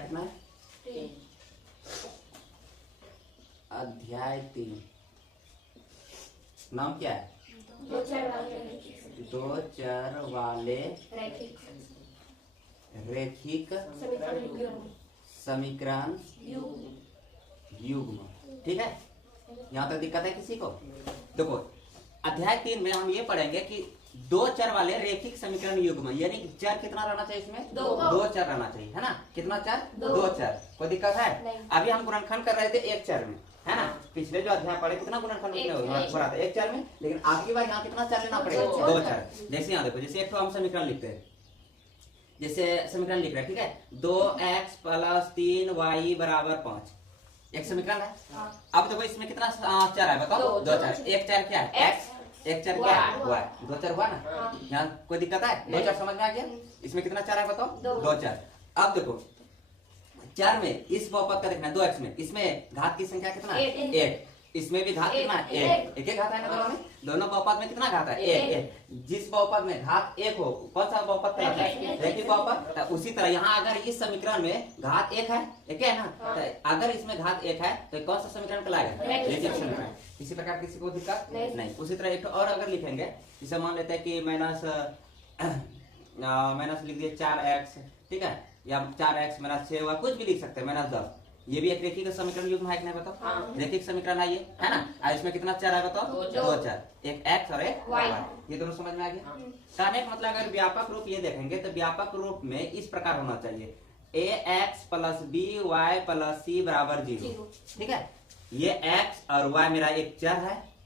कितना है? 3 अध्याय 3 नाम क्या है? 2 चर वाले रैखिक 2 चर वाले रैखिक समीकरण युग्म। ठीक है, यहाँ तक दिक्कत है किसी को? देखो अध्याय 3 में हम ये पढ़ेंगे कि 2 चर वाले रैखिक समीकरण युग्म, यानी कि चर कितना रहना चाहिए इसमें? 2 चर रहना चाहिए, है ना? कितना चर? 2 चर। कोई दिक्कत है? अभी हम गुणनखंड कर रहे थे एक चर में, है ना? पिछले जो अध्याय पढ़े कितना गुणनखंड हो रहा था? एक चर में। लेकिन आज की बार यहाँ कितना चर लेना पड़ेगा? 2 चर। जैसे यहाँ देखो, जैसे एक तो हम समीकरण लिखते हैं, जैसे समीकरण लिख रहे हैं, ठीक है, 2x + 3y = 5 एक समीकरण है। अब देखो इसमें कितना चर है बताओ? 2 चर। एक चर क्या है? x, एक चर क्या है? y। 2 चर हुआ ना? यहाँ कोई दिक्कत है? 2 चर समझ में आ गया? इसमें कितना चर है बताओ? 2 चर। अब देखो चर में इस बहुपद का देखना है 2x में, इसमें घात की संख्या कितना है? 8। इसमें भी घात कितना है? 1। एक घात है ना दोनों में? दोनों बहुपद में कितना घात है? 1। जिस बहुपद में घात 1 हो, कौन सा बहुपद कहलाता है? रैखिक बहुपद। तो उसी तरह यहाँ अगर इस समीकरण में घात 1 है, एक है ना? तो अगर इसमें घात 1 है तो कौन सा समीकरण कहलाएगा? रैखिक समीकरण। इसी प्रकार किसी को दिक्कत नहीं। उसी तरह एक और अगर लिखेंगे, जैसे मान लेते हैं कि माइनस लिख दिए 4x, ठीक है, या 4x - 6 कुछ भी लिख सकते हैं, -10। ये भी एक रैखिक समीकरण युग्म है कि नहीं बताओ? रैखिक समीकरण है ये, है ना? और इसमें कितना चर है बताओ? 2 चर, एक x और एक y। ये दोनों समझ में आ गया? कहने का मतलब अगर व्यापक रूप ये देखेंगे तो व्यापक रूप में इस प्रकार होना चाहिए, ax + by + c = 0। ठीक है, ये x और y मेरा एक चर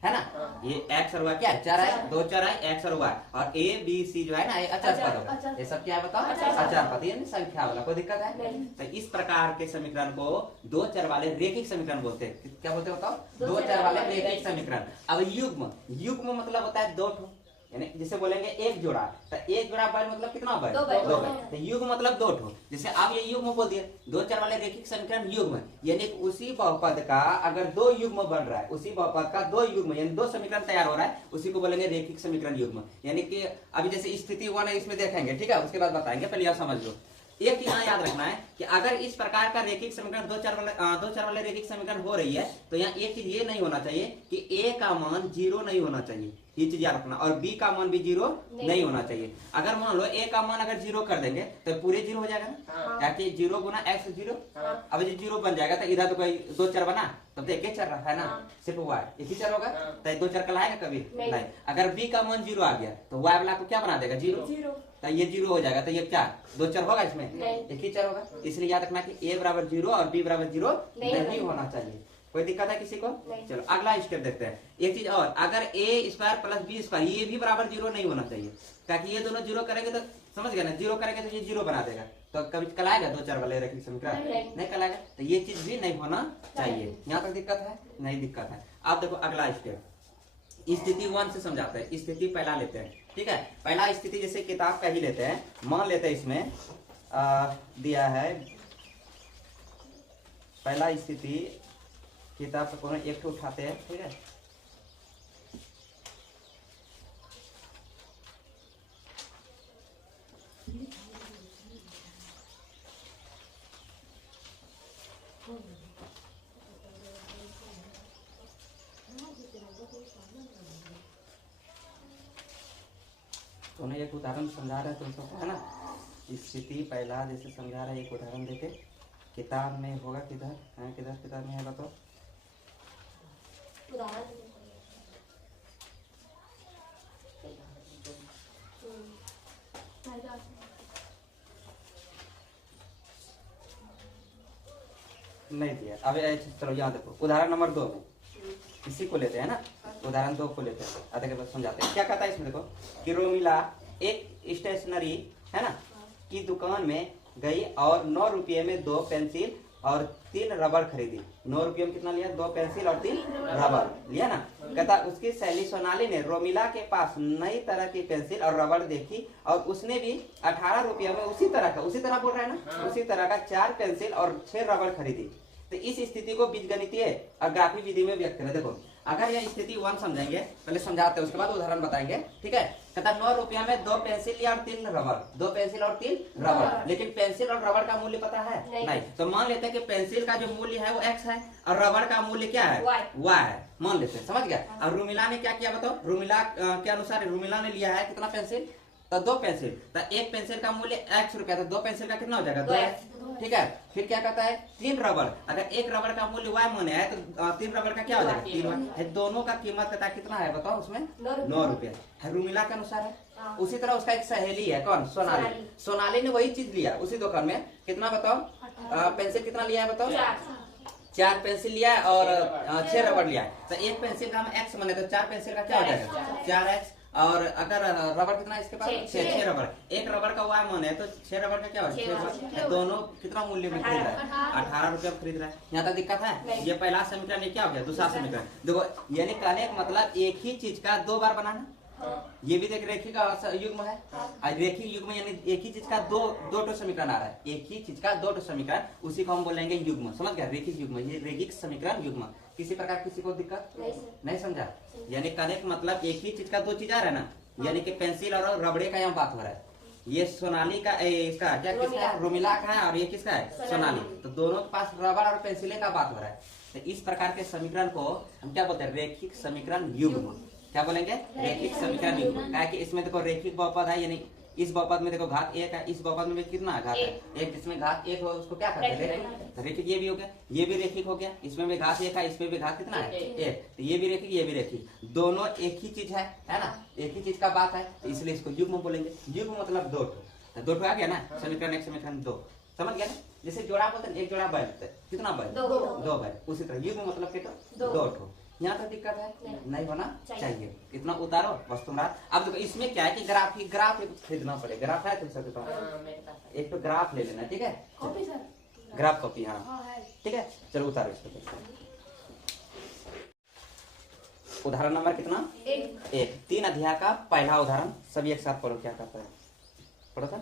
है ना? ये x और y क्या है? चर है, 2 चर है, x और y। और a b c जो है ना, ये अचर पद होगा। ये सब क्या है बताओ? अचर पद, यानी संख्या वाला। कोई दिक्कत है? तो इस प्रकार के समीकरण को 2 चर वाले रैखिक समीकरण बोलते हैं। क्या बोलते हैं बताओ? 2 चर वाले रैखिक समीकरण। अब युग्म मतलब होता है 2 ठो, यानी जैसे बोलेंगे एक जोड़ा, तो एक जोड़ा बैल मतलब कितना बैल? 2 बैल। तो युग्म मतलब 2 ठो। जैसे आप ये युग्म बोल दिए, 2 चर वाले रैखिक समीकरण युग्म, यानी उसी बहुपद का अगर 2 युग्म बन रहा है, उसी बहुपद का 2 युग्म यानी 2 समीकरण तैयार हो रहा है, उसी को बोलेंगे रैखिक समीकरण युग्म। यानी कि अभी जैसे स्थिति 1 है, इसमें देखेंगे, ठीक है, उसके बाद बताएंगे, पहले आप समझ लो। एक यहाँ याद रखना है कि अगर इस प्रकार का रैखिक समीकरण 2 चर वाले रैखिक समीकरण हो रही है, तो यहाँ एक चीज ये नहीं होना चाहिए कि a का मान 0 नहीं होना चाहिए, ये चीज याद रखना, और b का मान भी 0 नहीं होना चाहिए। अगर मान लो a का मान अगर 0 कर देंगे तो पूरे 0 हो जाएगा ना, ताकि 0 × x 0। अब ये 0 बन जाएगा तो इधर तो कोई 2 चर बना, तब तो एक ही चर रहा है ना, सिर्फ y एक ही चर होगा, तो 2 चर कहलाएगा कभी नहीं। अगर b का मान 0 आ गया तो y वाला को क्या बना देगा? 0। तो ये 0 हो जाएगा, तो ये क्या 2 चर होगा? इसमें एक ही चर होगा। इसलिए याद रखना कि a = 0 और b = 0 नहीं होना चाहिए। कोई दिक्कत है किसी को? चलो अगला स्टेप देखते हैं। एक चीज और, अगर a² + b² ये भी बराबर 0 नहीं होना चाहिए, ताकि ये दोनों 0 करेंगे तो समझ गए ना, 0 करेंगे तो ये 0 बना देगा, तो कभी कहलाएगा 2 चर वाले रैखिक समीकरण? नहीं कहलाएगा। तो ये चीज भी नहीं होना चाहिए। यहाँ तक दिक्कत है? नहीं दिक्कत है। अब देखो अगला स्टेप, स्थिति 1 से समझाते हैं। स्थिति पहला लेते हैं, ठीक है। पहला स्थिति जैसे किताब का ही लेते हैं, मान लेते हैं इसमें दिया है पहला स्थिति, किताब का कोई एक उठाते हैं, ठीक है। तो एक उदाहरण समझा रहे हैं तुम सबको, है ना। स्थिति पहला जैसे समझा रहा है, एक उदाहरण देके किताब में होगा, किधर है? किधर किताब में है बताओ? नहीं दिया। अब चलो यहाँ देखो, उदाहरण नंबर 2 में इसी को लेते हैं ना, उदाहरण 2 को लेते हैं, आधे के बाद समझाते हैं। क्या कहता है इसमें देखो कि रोमिला एक स्टेशनरी, है ना, की दुकान में गई और 9 रुपये में 2 पेंसिल और 3 रबड़ खरीदी। 9 रुपये में कितना लिया? 2 पेंसिल और 3 रबड़ लिया ना। कहता उसकी सहेली सोनाली ने रोमिला के पास नई तरह की पेंसिल और रबड़ देखी और उसने भी 18 रुपये में उसी तरह बोल रहा है ना, उसी तरह का 4 पेंसिल और 6 रबड़ खरीदी। तो इस स्थिति को बीजगणितीय और ग्राफी विधि में व्यक्त करें। देखो अगर यह स्थिति 1 समझेंगे, पहले समझाते हैं उसके बाद उदाहरण बताएंगे, ठीक है। कहता 9 रुपया में 2 पेंसिल या 3 रबर, 2 पेंसिल और 3 रबर, लेकिन पेंसिल और रबर का मूल्य पता है नहीं। तो मान लेते हैं कि पेंसिल का जो मूल्य है वो x है और रबर का मूल्य क्या है y है, मान लेते हैं, समझ गया। और रुमिला ने क्या किया बताओ, रुमिला के अनुसार रुमिला ने लिया है कितना पेंसिल, तो 2 पेंसिल, तो एक पेंसिल का मूल्य x रुपया, तो 2 पेंसिल का कितना हो जाएगा 2x, ठीक है। फिर क्या कहता है 3 रबर, अगर एक रबर का मूल्य y माने है तो 3 रबर का क्या हो जाएगा 3y है। दोनों का कीमत कहता है कितना है बताओ, उसमें 9 रुपया है, रुमिला के अनुसार है। उसी तरह उसका एक सहेली है, कौन, सोनाली, सोनाली ने वही चीज लिया उसी दुकान में, कितना बताओ, पेंसिल कितना लिया है बताओ, 4 पेंसिल लिया है और 6 रबर लिया है। तो एक पेंसिल का हम x माने तो 4 पेंसिल का क्या हो जाएगा 4x, और अगर रबर कितना है इसके पास 6 रबर, एक रबर का y माने तो 6 रबर का क्या हो जाएगा, दोनों कितना मूल्य में खरीद रहा है 18 रुपया में खरीद रहा है। यहाँ तक दिक्कत है। ये पहला समीकरण, ये क्या हो गया दूसरा समीकरण, देखो यानी कहने का मतलब एक ही चीज का 2 बार बनाना, ये भी देख रेखिक युग्म है, रेखिक युग्म यानी एक ही चीज का दो समीकरण आ रहा है, एक ही चीज का 2 समीकरण, उसी को हम बोलेंगे युग्म, समझ गया, रेखिक युग्म, ये रेखिक समीकरण युग्म। किसी प्रकार किसी को दिक्कत नहीं समझा, यानी कहने का मतलब एक ही चीज का 2 चीज आ रहा है ना, यानी कि पेंसिल और रबड़े का यहाँ बात हो रहा है। ये सोनाली का इसका क्या किसका है, रुमिला का है, और ये किसका है सोनाली, तो दोनों के पास रबर और पेंसिले का बात हो रहा है। तो इस प्रकार के समीकरण को हम क्या बोलते हैं, रेखिक समीकरण युग्म, क्या बोलेंगे, रेखिक समीकरण युग्म। क्या कि इसमें देखो रेखिक बहुपद है, यानी इस बहुपद में देखो घात 1 है, इस बहुपद में कितना घात है 1, जिसमें घात 1 हो उसको क्या कहते हैं रेखिक। ये भी हो गया, ये भी रेखिक हो गया, इसमें भी घात 1 है, इसमें भी घात कितना है 1, तो ये भी रेखिक, ये भी रेखिक, दोनों एक ही चीज है ना, एक ही चीज का बात है, तो इसलिए इसको युग्म बोलेंगे। युग्म मतलब 2 ठो, 2 ठो आ गया ना, समीकरण 1 समीकरण 2, समझ गया ना। जैसे जोड़ा बोलते हैं, एक जोड़ा बैल, कितना बैल 2 बैल, उसी तरह युग्म मतलब कितना 2 ठो। यहाँ तो दिक्कत है, नहीं होना चाहिए, इतना उतारो बस तुम्हारा। अब देखो इसमें क्या है कि ग्राफ खरीदना पड़ेगा, ग्राफ है तुम सबके पास, एक तो ग्राफ ले लेना, ठीक है, ग्राफ कॉपी, हाँ ठीक है, चलो उतारो इसको। उदाहरण नंबर कितना 1, 3 अध्याय का पहला उदाहरण, सभी एक साथ पढ़ो, क्या कहता है पढ़ो सर।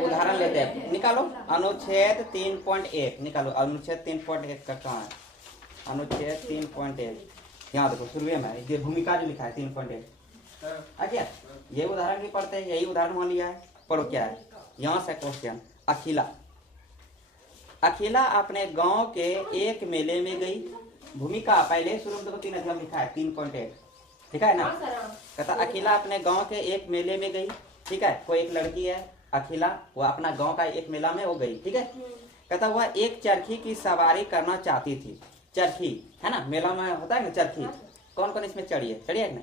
उदाहरण लेते हैं, निकालो अनुच्छेद 3.1 निकालो, अनुच्छेद 3.1 का कहाँ है, अनुच्छेद 3.1 यहाँ देखो शुरू में ये भूमिका जो लिखा है 3.1, अच्छा ये उदाहरण भी पढ़ते हैं, यही उदाहरण वहां लिया है, पढ़ो क्या है यहाँ से क्वेश्चन। अखिला अपने गांव के एक मेले में गई, भूमिका पहले शुरू में देखो 3 अध्याय लिखा है 3.1, ठीक है ना। कहता अखिला अपने गांव के एक मेले में गई, ठीक है, कोई एक लड़की है अखिला, वो अपना गांव का एक मेला में वो गई, ठीक है। कहता वह एक चरखी की सवारी करना चाहती थी, चरखी है ना, मेला में होता है ना चरखी, कौन कौन इसमें चढ़िए, चढ़िए ना,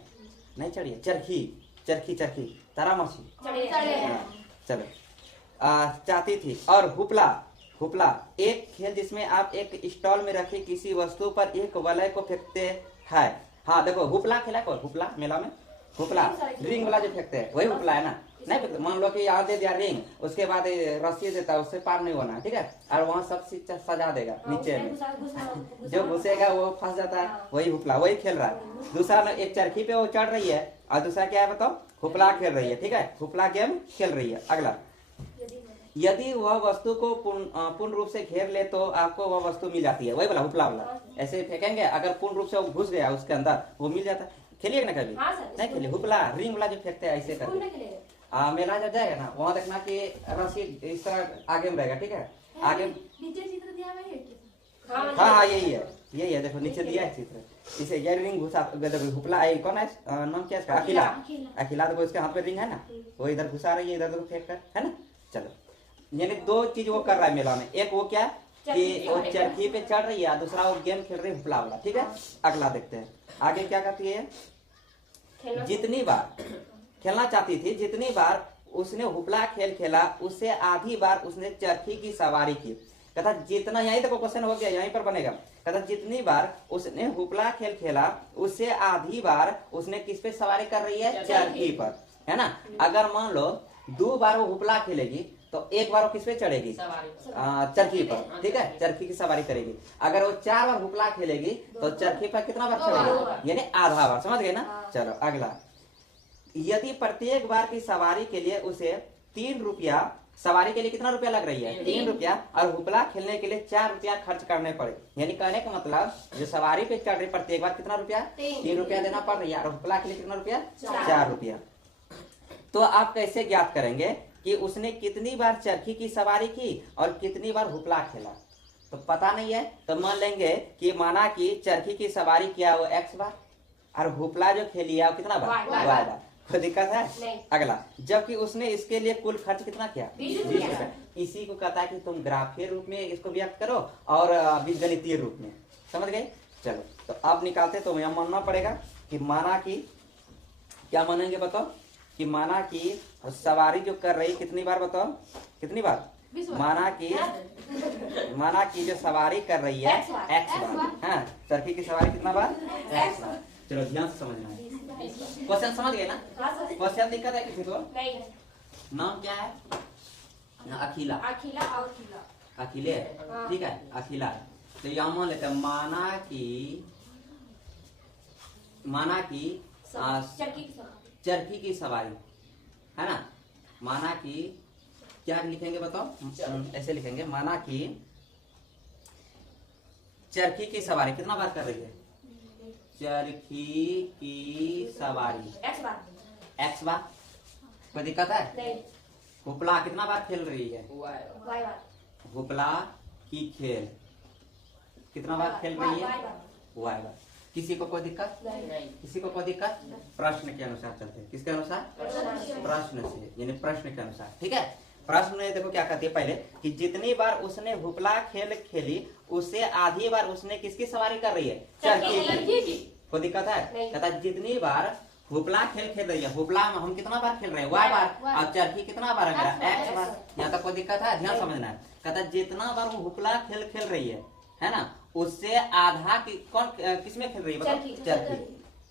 नहीं चढ़िए, चरखी चरखी चरखी तारा मछली, चलो चाहती थी। और हुपला एक खेल जिसमें आप एक स्टॉल में रखी किसी वस्तु पर एक वलय को फेंकते हैं, हाँ देखो हुपला खेला कौन, हुपला मेला में हुपला रिंग वाला जो फेंकते हैं वही हुपला है ना, नहीं फेंकते, मान लो कि यहाँ दे दिया रिंग, उसके बाद रस्सी देता है, उससे पार नहीं होना, ठीक है, और वहाँ सब सजा देगा नीचे में, जो घुसेगा वो फंस जाता है, वही हुपला, वही खेल रहा है। दूसरा एक चरखी पे वो चढ़ रही है, और दूसरा क्या है बताओ, हुपला खेल रही है, ठीक है, हुपला गेम खेल रही है। अगला, यदि वह वस्तु को पूर्ण रूप से घेर ले तो आपको वह वस्तु मिल जाती है, वही वाला हुपला वाला, ऐसे फेंकेंगे, अगर पूर्ण रूप से वो घुस गया उसके अंदर वो मिल जाता है। खेलिए ना कभी, नहीं खेलिए, हुपला रिंग वाला जो फेंकते हैं ऐसे करके। मेला जब जाएगा ना वहाँ देखना कि रस्सी इस तरह आगे में रहेगा, ठीक है, आगे हाँ यही है, देखो नीचे दिया है चित्र, इसे ये रिंग घुसा, हुपला कौन है नाम क्या है, अखिला, देखो इसके हाथ में रिंग है ना, वो इधर घुसा रही है, इधर देखो फेंक कर, है ना। चलो यानी 2 चीज वो कर रहा है मेला में, एक वो क्या कि वो चरखी पे चढ़ रही है, दूसरा वो गेम खेल रही है हुपला वाला, ठीक है। अगला देखते हैं आगे क्या कहती है, जितनी बार खेलना चाहती थी, जितनी बार उसने हुपला खेल खेला उससे आधी बार उसने चरखी की सवारी की। कहता जितना, यही तक क्वेश्चन हो गया, यहीं पर बनेगा। कहता जितनी बार उसने हुपला खेल खेला उससे आधी बार उसने किस पे सवारी कर रही है, चरखी पर, है ना। अगर मान लो 2 बार वो हुपला खेलेगी तो 1 बार वो किस पे चढ़ेगी, चरखी पर, ठीक है, चरखी की सवारी करेगी। अगर वो 4 बार हुपला खेलेगी तो चरखी पर कितना बार चढ़ेगी, यानी आधा बार, समझ गए ना। चलो अगला, यदि प्रत्येक बार की सवारी के लिए उसे ₹3 सवारी के लिए कितना रुपया लग रही है? 3 रुपया, और हुपला खेलने के लिए 4 रुपया खर्च करने पड़े। यानी कहने का मतलब जो सवारी पे चढ़ रही प्रत्येक बार कितना रुपया? 3 रुपया देना पड़ रही है, और हुपला के लिए कितना रुपया? 4 रुपया। तो आप कैसे ज्ञात करेंगे कि उसने कितनी बार चरखी की सवारी की और कितनी बार हुपला खेला? तो पता नहीं है, तो मान लेंगे कि माना कि चरखी की सवारी किया वो x बार, और हुपला जो खेली है वो कितना बार? y बार। कोई दिक्कत है? नहीं। अगला, जबकि उसने इसके लिए कुल खर्च कितना किया? 20 20 रुपया। इसी को कहता है कि तुम ग्राफीय रूप में इसको व्यक्त करो और बीजगणितीय रूप में। समझ गए? चलो, तो अब निकालते। तो यहाँ मानना पड़ेगा कि माना कि क्या मानेंगे बताओ? कि माना कि सवारी जो कर रही कितनी बार बताओ? कितनी बार? माना कि जो सवारी कर रही है X बार। x बार। हाँ, चरखी की सवारी कितना बार? x बार। चलो ध्यान से समझना है। क्वेश्चन समझ गए ना? क्वेश्चन दिक्कत है किसी को? नहीं। नाम क्या है? अखिला। अखिला और खिला। अखिले, हाँ। ठीक है, अखिला। तो यहाँ मान लेते हैं माना कि चरखी की सवारी। चरखी की सवारी है ना। माना कि क्या लिखेंगे बताओ? ऐसे लिखेंगे, माना कि चरखी की सवारी कितना बार कर रही है? चरखी की सवारी x बार। x बार। कोई दिक्कत है? नहीं। हुपला कितना बार खेल रही है? y बार। हुपला की खेल कितना बार खेल रही है? y बार। y बार। किसी को कोई दिक्कत? नहीं। किसी को कोई दिक्कत? प्रश्न के अनुसार चलते हैं। किसके अनुसार? प्रश्न से, यानी प्रश्न के अनुसार। ठीक है, प्रश्न में देखो क्या कहती है पहले कि जितनी बार उसने हुपला खेल खेली उससे आधी बार उसने किसकी सवारी कर रही है? चरखी की। कोई दिक्कत है? कहता है जितनी बार हुपला खेल रही है, हुपला में हम कितना बार खेल रहे हैं? y बार। और चरखी कितना बार है मेरा? x बार। यहाँ तक कोई दिक्कत है? ध्यान समझना है। कहता है जितना बार वो हुपला खेल रही है ना, उससे आधा कौन किसमें खेल रही है बताओ? चरखी।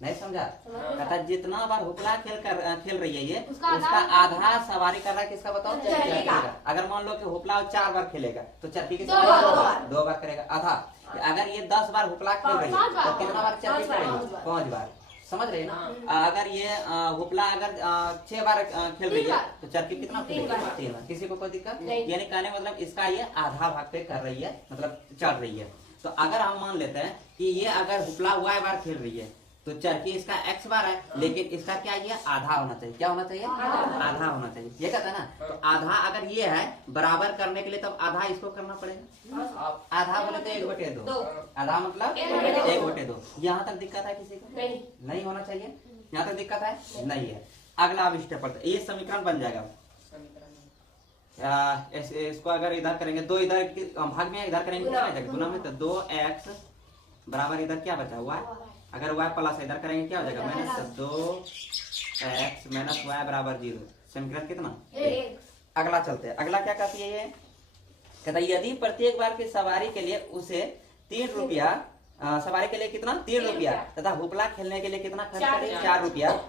नहीं समझा? कहता जितना बार हुपला खेल रही है ये, उसका आधा सवारी कर रहा है किसका बताओ? चरखी का। अगर मान लो कि हुपला 4 बार खेलेगा तो चरखी की सवारी 2 बार करेगा, आधा। अगर ये 10 बार हुपला खेल रही है तो कितना बार चरखी करेगी? 5 बार। समझ रहे ना? अगर ये हुपला अगर 6 बार खेल रही है तो चरखी कितना खेलेगी? 3 बार। किसी को कोई दिक्कत? यानी कहने मतलब इसका ये आधा भाग पे कर रही है, मतलब चढ़ रही है। तो अगर हम मान लेते हैं कि ये अगर हुपला y बार खेल रही है तो चरखी इसका x बार है, लेकिन इसका क्या ये आधा होना चाहिए। क्या होना चाहिए? आधा होना चाहिए। ये कहता है ना। तो आधा अगर ये है बराबर करने के लिए तब आधा इसको करना पड़ेगा। आधा बोले तो 1/2। आधा मतलब 1/2। यहाँ तक दिक्कत है किसी को? नहीं होना चाहिए। यहाँ तक दिक्कत है? नहीं है। अगला अब स्टेप पर ये समीकरण बन जाएगा। इसको अगर इधर करेंगे, 2 इधर भाग में इधर करेंगे गुना में, तो 2x बराबर इधर क्या बचा? y। अगर y प्लस इधर करेंगे क्या हो जाएगा? माइनस 2x माइनस y बराबर 0। समीकरण कितना? 1। अगला चलते हैं। अगला क्या कहती है ये? कहता है यदि प्रत्येक बार की सवारी के लिए उसे 3 रुपया, सवारी के लिए कितना? 3 रुपया, तथा हुपला खेलने के लिए कितना खर्च करे? 4 रुपया।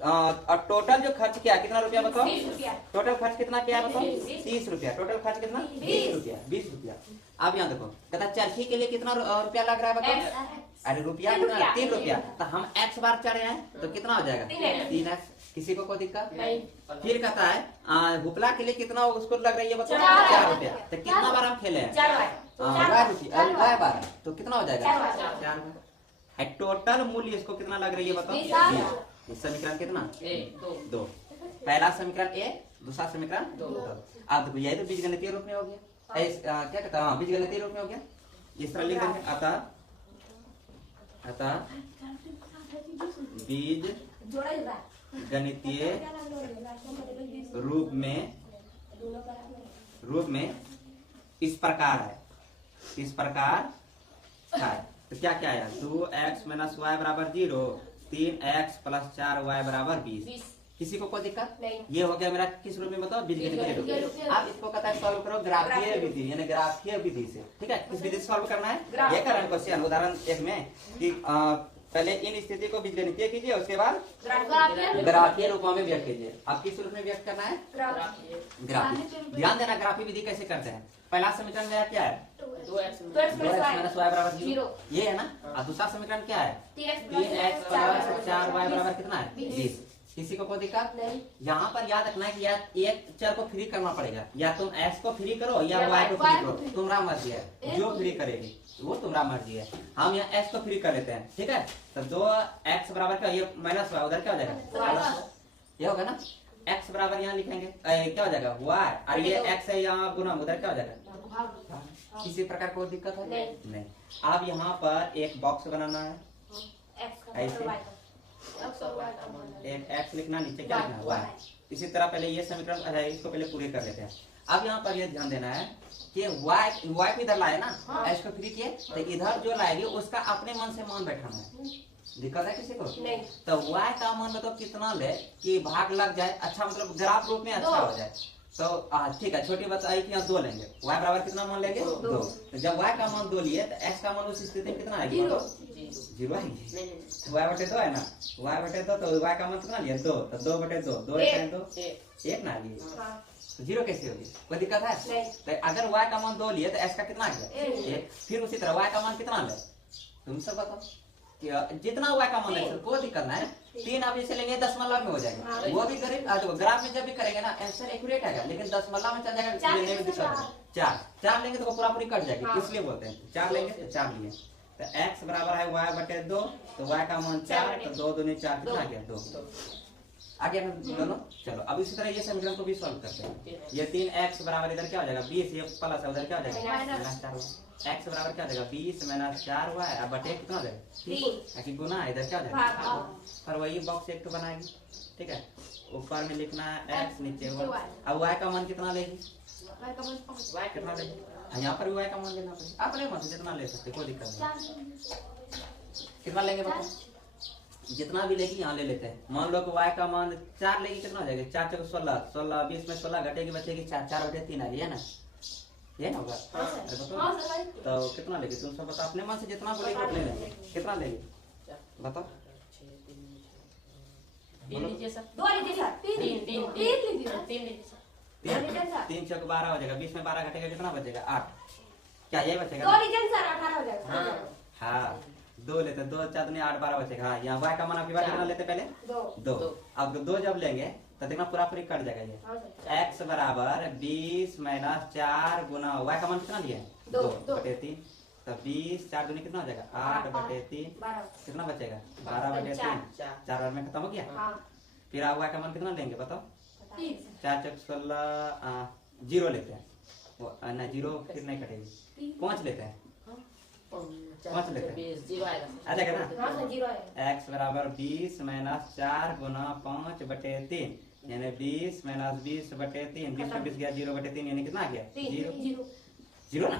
और टोटल जो खर्च किया कितना रुपया बताओ? 20 रुपया। टोटल खर्च कितना किया बताओ? 30 रुपया। टोटल खर्च कितना? 20 रुपया। 20 रुपया। अब यहाँ देखो, कहता चरखी के लिए कितना रुपया लग रहा है बताओ? अरे रुपया कितना? 3 रुपया। तो हम x बार चढ़े हैं तो कितना हो जाएगा? 3x। किसी को कोई दिक्कत? नहीं। फिर कहता है हुपला के लिए कितना उसको लग रही है बताओ? 4 रुपया। तो कितना बार हम खेले हैं? 4 बार। y बार तो कितना हो जाएगा? 4 बार। टोटल मूल्य इसको कितना लग रही है बताओ? इस समीकरण कितना? 2। पहला समीकरण a, दूसरा समीकरण 2। अब देखो यही तो बीजगणितीय रूप में हो गया। क्या कहता है? बीजगणितीय रूप में हो गया। इस तरह लिख देंगे अतः बीज गणितीय रूप में इस प्रकार है। इस प्रकार है। तो क्या क्या है? 2x माइनस y बराबर 0, 3x प्लस 4y बराबर 20। किसी को कोई दिक्कत? नहीं। ये हो गया मेरा किस रूप में बताओ? बीजगणितीय रूप में। अब इसको कहता है सॉल्व करो ग्राफीय विधि, यानी ग्राफीय विधि से। ठीक है, किस विधि से सॉल्व करना है? ये करंट क्वेश्चन उदाहरण 1 में कि पहले इन स्थिति को बीजगणितीय कीजिए, उसके बाद ग्राफीय रूप में व्यक्त कीजिए। अब किस रूप में व्यक्त करना है? ग्राफीय। ध्यान देना ग्राफीय विधि कैसे करते हैं। पहला समीकरण मेरा क्या है? 2x माइनस y बराबर 0। ये है ना। और दूसरा समीकरण क्या है? 3x प्लस 4y बराबर कितना है? 20। किसी को कोई दिक्कत नहीं। यहाँ पर याद रखना है कि यार एक चर को फ्री करना पड़ेगा, या तुम x को फ्री करो या या y को y फ्री को करो, फ्री। तुम्हारा मर्जी है, जो फ्री करेगी वो तुम्हारा मर्जी है। हम यहाँ x को फ्री कर लेते हैं, ठीक है। तो 2x बराबर क्या, ये माइनस y उधर क्या हो जाएगा, ये होगा ना। x बराबर यहाँ लिखेंगे क्या हो जाएगा y, और ये x है यहाँ गुना, उधर क्या हो जाएगा। किसी प्रकार कोई दिक्कत है नहीं। अब यहाँ पर एक बॉक्स बनाना है, ऐसे एक x लिखना, नीचे क्या लिखना है y। इसी तरह पहले ये समीकरण, अच्छा इसको पहले पूरे कर लेते हैं। अब यहाँ पर ये ध्यान देना है कि y को इधर लाए ना, x को फ्री किए, तो इधर जो लाएगी उसका अपने मन से मान बैठाना है। दिक्कत है किसी को नहीं। तो y का मान मतलब कितना ले कि भाग लग जाए, अच्छा मतलब ग्राफ रूप में अच्छा हो जाए। तो ठीक है, छोटी बात आई कि यहाँ 2 लेंगे, y बराबर कितना मान लेंगे 2। तो जब y का मान 2 लिए तो x का मान उस स्थिति में कितना आएगी, 0 आएगी। y बटे 2 है ना, y बटे 2, तो y का मान कितना लिया 2, तो 2 बटे 2, 2 1 ना आ गई, 0 कैसे होगी, कोई दिक्कत है। तो अगर y का मान 2 लिए तो x का कितना आएगा 1। फिर उसी तरह y का मान कितना ले, तुम सब बताओ कि जितना y का मान ले कोई दिक्कत ना है। 3 आप इसे लेंगे दशमलव में हो जाएगा, वो भी करें ग्राफ में जब भी करेंगे ना आंसर एक्यूरेट आएगा, लेकिन दशमलव में चल जाएगा, लेने में दिक्कत है। 4 लेंगे तो पूरा पूरी कट जाएगी, इसलिए बोलते हैं 4 लेंगे तो 4 लिए। तो x बराबर है y बटे 2, तो y का मान 4, तो 2 दूनी 4 कितना आ गया 2। आगे दोनों चलो अब इसी तरह ये समीकरण को भी सॉल्व करते हैं। ये 3x बराबर इधर क्या हो जाएगा 20, ये प्लस है उधर क्या हो जाएगा माइनस 4y। x बराबर क्या हो जाएगा 20 माइनस 4y, अब बटे कितना हो जाएगा 3, गुना इधर क्या हो जाएगा। और वही बॉक्स एक तो बनाएगी, ठीक है। ऊपर में लिखना है x, नीचे y। अब y का मान कितना लेगी, कितना लेगी, यहाँ पर भी y का मान लेना पड़ेगा, अपने मन से जितना ले सकते कोई दिक्कत नहीं। कितना लेंगे बताओ, जितना भी लेगी यहाँ ले लेते हैं। मान लो कि y का मान 4 लेगी, कितना हो जाएगा 4 चौक 16, 16 20 में 16 घटेगी बचेगी 4, 4 बटे 3 आ गई है ना, ये ना होगा। तो कितना लेगी तुम सब बताओ, अपने मन से जितना बोलेगी उतने लेंगे। कितना लेगी बताओ, 3 चौक 12 हो जाएगा, 20 में 12 घटेगा कितना बचेगा 8, क्या यही बचेगा 2 लेते 2 4 दूनी 8 12 बचेगा। हाँ यहाँ y का मान आपकी बार कितना लेते पहले 2। अब 2 जब लेंगे तो देखना पूरा पूरी कट जाएगा। ये x बराबर 20 माइनस 4 गुना y का मान कितना लिया 2 बटे 3, तो 20 4 दूनी कितना हो जाएगा 8 बटे 3, कितना बचेगा 12 बटे 3, 4 में खत्म हो गया। फिर आप y का मान कितना लेंगे बताओ, 4 चौक 16 0 लेते हैं ना, 0 फिर नहीं कटेगी, 5 लेते हैं, 5 लेते हैं आ जाएगा ना। x बराबर 20 माइनस 4 गुना 5 बटे 3, यानी 20 माइनस 20 बटे 3, 20 में 20 गया 0 बटे 3, यानी कितना आ गया 0 ना।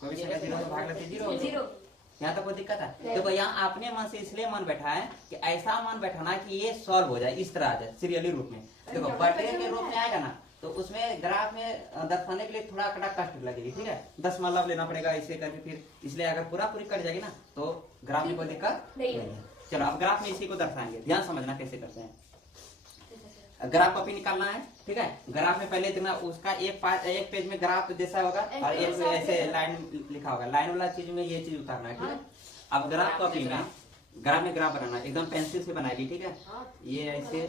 कोई भी संख्या 0 से भाग लेते 0। यहाँ तक कोई दिक्कत है। देखो यहाँ आपने मन से इसलिए मन बैठा है कि ऐसा मन बैठाना कि ये सॉल्व हो जाए, इस तरह आ जाए सीरियली रूप में। देखो बटे के रूप में आएगा ना तो उसमें ग्राफ में दर्शाने के लिए थोड़ा कड़ा कष्ट लगेगी, ठीक है, दशमलव लेना पड़ेगा इसे करके, फिर इसलिए अगर पूरा पूरी कट जाएगी ना तो ग्राफ में कोई दिक्कत नहीं है। चलो अब ग्राफ में इसी को दर्शाएंगे, ध्यान समझना कैसे करते हैं। ग्राफ कॉपी निकालना है, ठीक है। ग्राफ में पहले इतना उसका एक पेज में ग्राफ जैसा होगा और एक ऐसे लाइन लिखा होगा, लाइन वाला चीज में ये चीज उतारना है, ठीक है। अब ग्राफ कॉपी में ग्राफ बनाना है, एकदम पेंसिल से बनाएगी, ठीक है, ये ऐसे,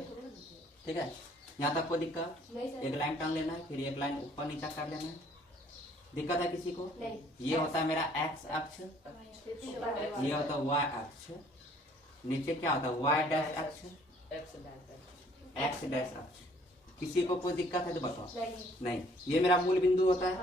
ठीक है। यहाँ तक कोई दिक्कत, एक लाइन टान लेना है, फिर एक लाइन ऊपर नीचा कर लेना है। दिक्कत है किसी को, ये होता है मेरा x अक्ष, ये होता है y अक्ष, नीचे क्या होता है y डैश अक्ष, x डैश अक्ष। किसी को कोई दिक्कत है तो बताओ। नहीं, ये मेरा मूल बिंदु होता है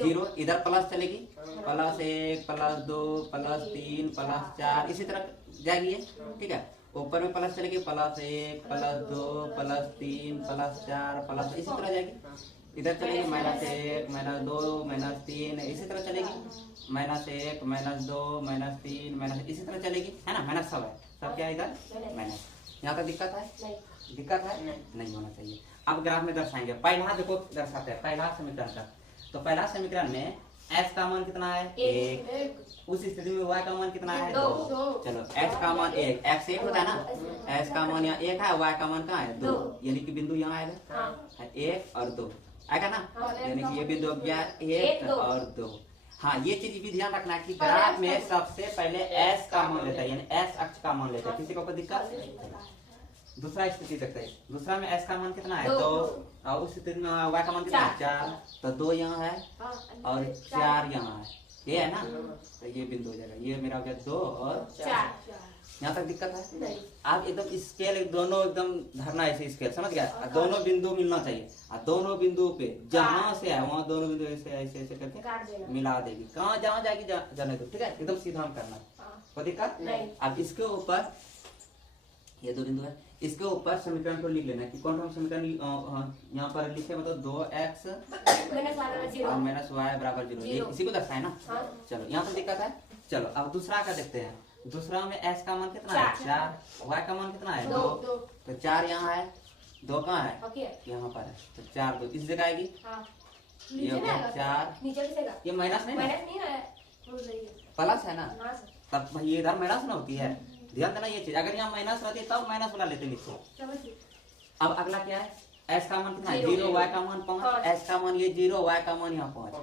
0, इधर प्लस चलेगी, +1 +2 +3 +4 इसी तरह जाएगी, ठीक है। ऊपर में प्लस चलेगी, +1 +2 +3 +4 इसी तरह जाएगी। इधर चलेगी -1 -2 -3 इसी तरह चलेगी, -1 -2 -3 इसी तरह चलेगी, है ना। माइनस सब है, सब क्या है इधर माइनस। यहाँ तक दिक्कत है, दिक्कत है नहीं होना चाहिए। अब ग्राफ में दर्शाएंगे, पहला देखो दर्शाते हैं पहला समीकरण का। तो पहला समीकरण में x का मान कितना है 1, उस स्थिति में y का मान कितना है 2। चलो x का मान 1, x 1 होता है ना, x का मान यहाँ 1 है, y का मान कहाँ है 2, यानी कि बिंदु यहाँ आएगा 1 और 2 आएगा ना, यानी कि ये बिंदु हो गया 1 और 2। हाँ ये चीज भी ध्यान रखना है कि ग्राफ में सबसे पहले s का मान लेता है, यानी s अक्ष का मान लेता है। किसी को कोई दिक्कत दूसरा स्थिति देखते हैं। दूसरा में एस का मान कितना है? 2। दो। और उस स्थिति में वाई का मान कितना है? 4। तो 2 यहाँ है हाँ, और 4 यहाँ है, ये है ना। तो ये बिंदु हो जाएगा, ये मेरा हो गया 2 और 4। यहाँ तक दिक्कत है? नहीं। आप एकदम स्केल दोनों एकदम धरना ऐसे स्केल, समझ गया? दोनों बिंदु मिलना चाहिए और दोनों बिंदु पे जहाँ से है वहाँ दोनों बिंदु ऐसे ऐसे ऐसे काट करके देना। मिला देगी। कहाँ जहाँ जाएगी जाने दो, ठीक है? एकदम सीधा हम करना, हाँ। कोई दिक्कत नहीं। अब इसके ऊपर ये 2 बिंदु है, इसके ऊपर समीकरण को लिख लेना है कि कौन सा समीकरण यहाँ पर लिखे, मतलब 2x और माइनस वाई बराबर 0, ये इसी को दर्शाए ना। हाँ। चलो यहाँ पर दिक्कत है। चलो अब दूसरा का देखते हैं। दूसरा में s का मान कितना है? 4। y का मान कितना है? 2। तो 4 यहाँ है, 2 कहाँ है? यहाँ पर है। तो 4 2 इस जगह आएगी, ये हो गया 4। ये माइनस नहीं ना, प्लस है ना, तब ये इधर माइनस ना होती है। ध्यान देना ये चीज, अगर यहाँ माइनस रहती है तब माइनस वाला लेते नीचे। अब अगला क्या है? s का मान कितना है? 0, y का मान 5, s का मान ये 0, y का मान यहाँ 5,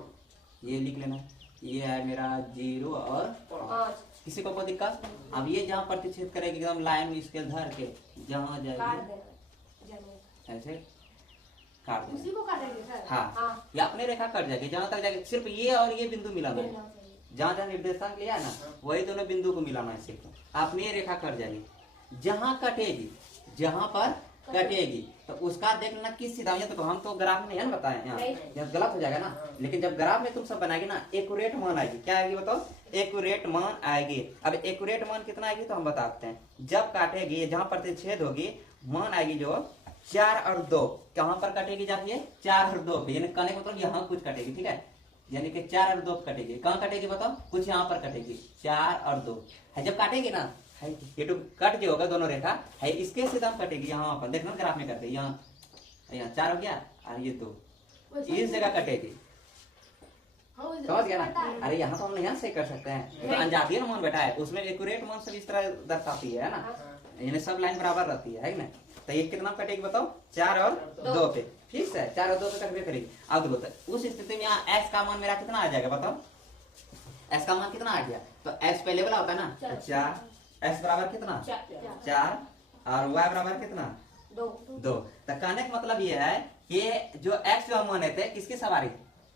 ये लिख लेना। ये है मेरा 0 और 5। किसी को कोई दिक्कत? अब ये जहाँ प्रतिच्छेद करेगी एकदम लाइन में स्केल धर के जहाँ जाएगी ऐसे काट देना। हाँ, ये अपने रेखा कट जाएगी जहाँ तक जाएगी। सिर्फ ये और ये बिंदु मिलाना है, जहाँ जहाँ निर्देशांक लिया है ना वही दोनों बिंदु को मिलाना है। सिर्फ अपनी रेखा कट जाएगी, जहाँ कटेगी, जहाँ पर कटेगी तो उसका देख लेना किस सीधा। ये तो हम तो ग्राफ में नहीं है ना बताए, यहाँ गलत हो जाएगा ना। लेकिन जब ग्राफ में तुम सब बनाएगी ना, एक्यूरेट मान आएगी। क्या आएगी बताओ? एक्यूरेट मान आएगी। अब एक्यूरेट मान कितना आएगी तो हम बताते हैं। जब काटेगी, जहाँ प्रतिच्छेद होगी, मान आएगी जो 4 और 2। कहाँ पर कटेगी? जब ये 4 और 2 पे, यानी कहने का मतलब यहाँ कुछ कटेगी, ठीक है? यानी कि 4 और 2 कटेगी। कहाँ कटेगी बताओ? कुछ यहाँ पर कटेगी, 4 और 2 है। जब काटेगी ना, है ये तो कट जो होगा दोनों रेखा है, इसके सीधा कटेगी। यहाँ पर देखना ग्राफ में करते, यहाँ 4 हो गया और ये 2 इस जगह कटेगी, समझ गया ना? अरे यहाँ तो हम यहाँ से कर सकते हैं, तो अंजातीय मान बैठा है उसमें एक्यूरेट मान सब इस तरह दर्शाती है ना, यानी सब लाइन बराबर रहती है ना। तो ये कितना कटेगी बताओ? 4 और 2 पे, ठीक है? 4 और 2 पे कटवे करेगी। अब देखो उस स्थिति में यहाँ s का मान मेरा कितना आ जाएगा बताओ? s का मान कितना आ गया? तो s पहले वाला होता है ना, 4, s बराबर कितना? 4 और y बराबर कितना? 2। तो कहने का मतलब ये है कि जो x जो हम माने थे किसकी सवारी?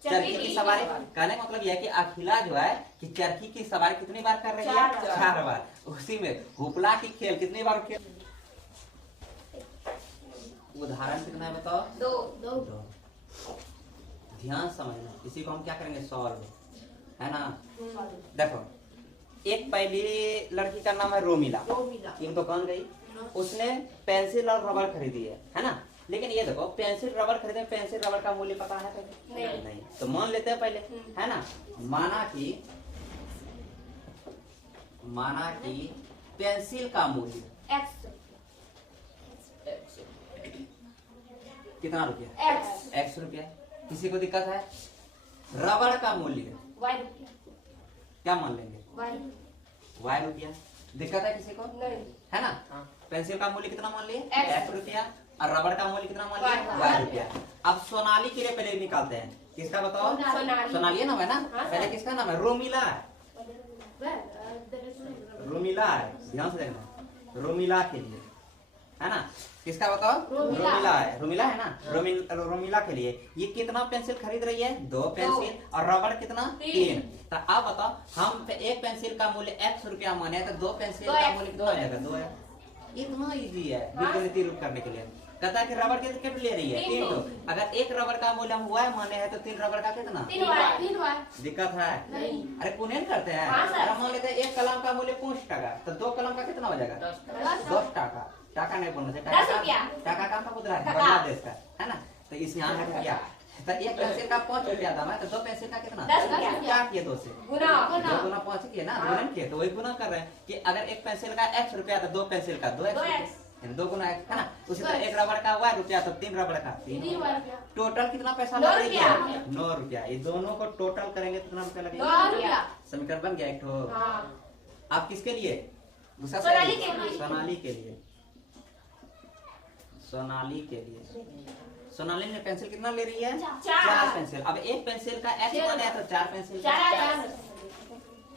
चरखी की सवारी। कहने का मतलब यह है कि अखिला जो है कि चरखी की सवारी कितनी बार कर रही है? 4 बार। उसी में हुपला की खेल कितनी बार खेल? उदाहरण कितना है बताओ? 2। ध्यान समझना, इसी को हम क्या करेंगे? सॉल्व, है ना? देखो, एक पहली लड़की का नाम है रोमिला। एक दुकान गई, उसने पेंसिल और रबड़ खरीदी है ना? लेकिन ये देखो, पेंसिल रबड़ खरीदे, पेंसिल रबड़ का मूल्य पता है पहले? नहीं। तो मान लेते हैं पहले, है ना? माना कि पेंसिल का मूल्य कितना रुपया? x रुपया। किसी को दिक्कत है? रबड़ का मूल्य क्या मान लेंगे? y रुपया। दिक्कत है किसी को? नहीं, है ना? पेंसिल का मूल्य कितना मान लिए? x रुपया। और रबड़ का मूल्य कितना मान लिया? y रुपया। अब सोनाली के लिए पहले निकालते हैं। किसका बताओ? सोनाली है ना, है ना? पहले किसका नाम है? रोमिला है। रोमिला है, ध्यान से देखना, रोमिला के लिए, है ना? किसका बताओ? रोमिला है। रोमिला है ना? रोमिला के लिए ये कितना पेंसिल खरीद रही है? 2 पेंसिल। और रबड़ कितना? 3। तो अब बताओ, हम एक पेंसिल का मूल्य x रुपया माने तो 2 पेंसिल का मूल्य कितना हो जाएगा? 2 है। इतना इजी है बीजगणितीय रूप करने के लिए। कहता है कि रबड़ के कितने ले रही है? 3। अगर एक रबड़ का मूल्य हम y माने हैं तो 3 रबड़ का कितना? 3y। दिक्कत है? अरे पुण्य करते हैं। अरे मान लेते हैं एक कलम का मूल्य 5 टका, तो 2 कलम का कितना हो जाएगा? 10 टका। टाका नहीं बोलना चाहिए, टाका काम का मुद्रा है बांग्लादेश का, है ना? तो इस यहाँ है रुपया। तो एक पेंसिल का 5 रुपया दाम है, तो 2 पेंसिल का कितना? 10 रुपया। क्या किए? 2 से गुना 5 किए ना, गुणन किए, तो वही गुना कर रहे हैं कि अगर एक पेंसिल का x रुपया तो 2 पेंसिल का 2x, 2 गुना x, है ना? उसी तरह एक रबड़ का y रुपया तो 3 रबड़ का 3। टोटल कितना पैसा लगेगा? 9 रुपया। ये दोनों को टोटल करेंगे कितना रुपया लगेगा? समीकरण बन गया एक ठो। आप किसके लिए? दूसरा सोनाली के लिए। सोनाली के लिए, सोनाली ने पेंसिल कितना ले रही है? 4 पेंसिल। अब एक पेंसिल का x माने है तो 4 पेंसिल।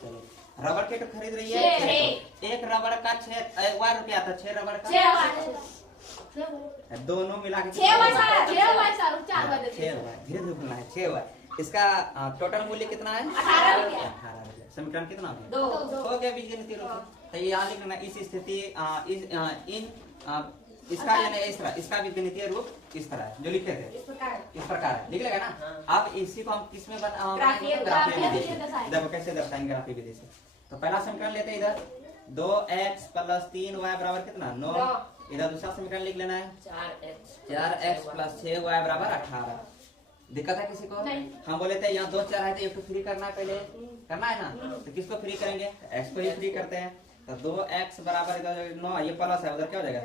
चलो, रबड़ के तो खरीद रही है 6। एक रबड़ का 6 रुपया, तो 6 रबड़ का दोनों मिला के 6 y sir 6y sir 4y देते 6y, धीरे धीरे बोलना है 6y। इसका टोटल मूल्य कितना है? 18 रुपया। 18 रुपया। समीकरण कितना हो गया? 2 हो गया बीजगणितीय रूप से। तो ये यहाँ लिखना इस स्थिति इसका यानी इस तरह, इसका बीजगणितीय रूप इस तरह है जो लिखे थे इस प्रकार इस प्रकार है, लिख लेगा ना। अब इसी को हम किसमें ग्राफीय विधि से दर्शाएंगे। देखो कैसे दर्शाएंगे ग्राफीय विधि से। तो पहला समीकरण लेते हैं इधर 2x + 3y बराबर कितना 9। इधर दूसरा समीकरण लिख लेना है 4x + 6y बराबर 18। दिक्कत है किसी को? नहीं। हम बोले थे यहाँ 2 4 है तो एक तो फ्री करना है, पहले करना है ना। तो किसको फ्री करेंगे? x को ही फ्री करते हैं। तो 2x बराबर इधर 9, ये प्लस है, उधर क्या हो जाएगा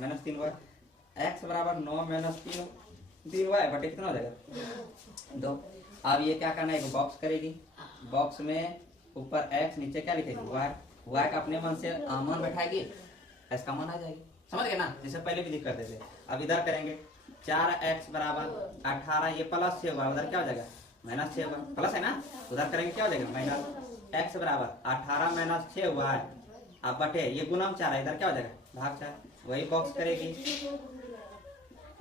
-3y। x बराबर 9 - 3y बटे कितना हो जाएगा 2। अब ये क्या करना है, एक बॉक्स करेगी, बॉक्स में ऊपर x नीचे क्या लिखेगी y का अपने मन से मान बैठाएगी, x का मान आ जाएगी। समझ गए ना, जैसे पहले भी दिख करते थे। अब इधर करेंगे 4x बराबर 18, ये प्लस 6y, उधर क्या हो जाएगा -6y, प्लस है ना, उधर करेंगे क्या हो जाएगा -x बराबर 18 - 6y। अब बटे ये गुणम 4 है, इधर क्या हो जाएगा भाग 4। वही बॉक्स करेगी,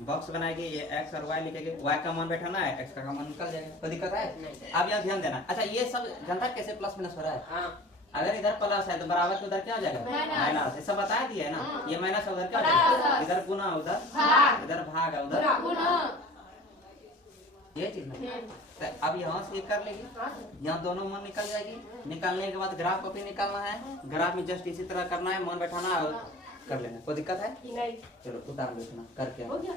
बॉक्स बनाएगी, ये x और y लिखेगी, y का मान बैठाना है, x का मान निकल जाएगा। कोई दिक्कत है? अब यहाँ ध्यान देना। अच्छा ये सब जानता है कैसे प्लस माइनस हो रहा है? अगर इधर प्लस है तो बराबर तो उधर क्या हो जाएगा माइनस। ये सब बता दिया है ना। ये माइनस उधर क्या हो जाएगा, इधर गुना उधर भाग। इधर भाग है उधर गुना। ये चीज ना। तो अब यहाँ से ये कर लेगी, यहाँ दोनों मान निकल जाएगी। निकलने के बाद ग्राफ कॉपी निकालना है, ग्राफ में जस्ट इसी तरह करना है, मान बैठाना है और कर लेना। कोई दिक्कत है? नहीं चलो उतार देना करके। हो गया।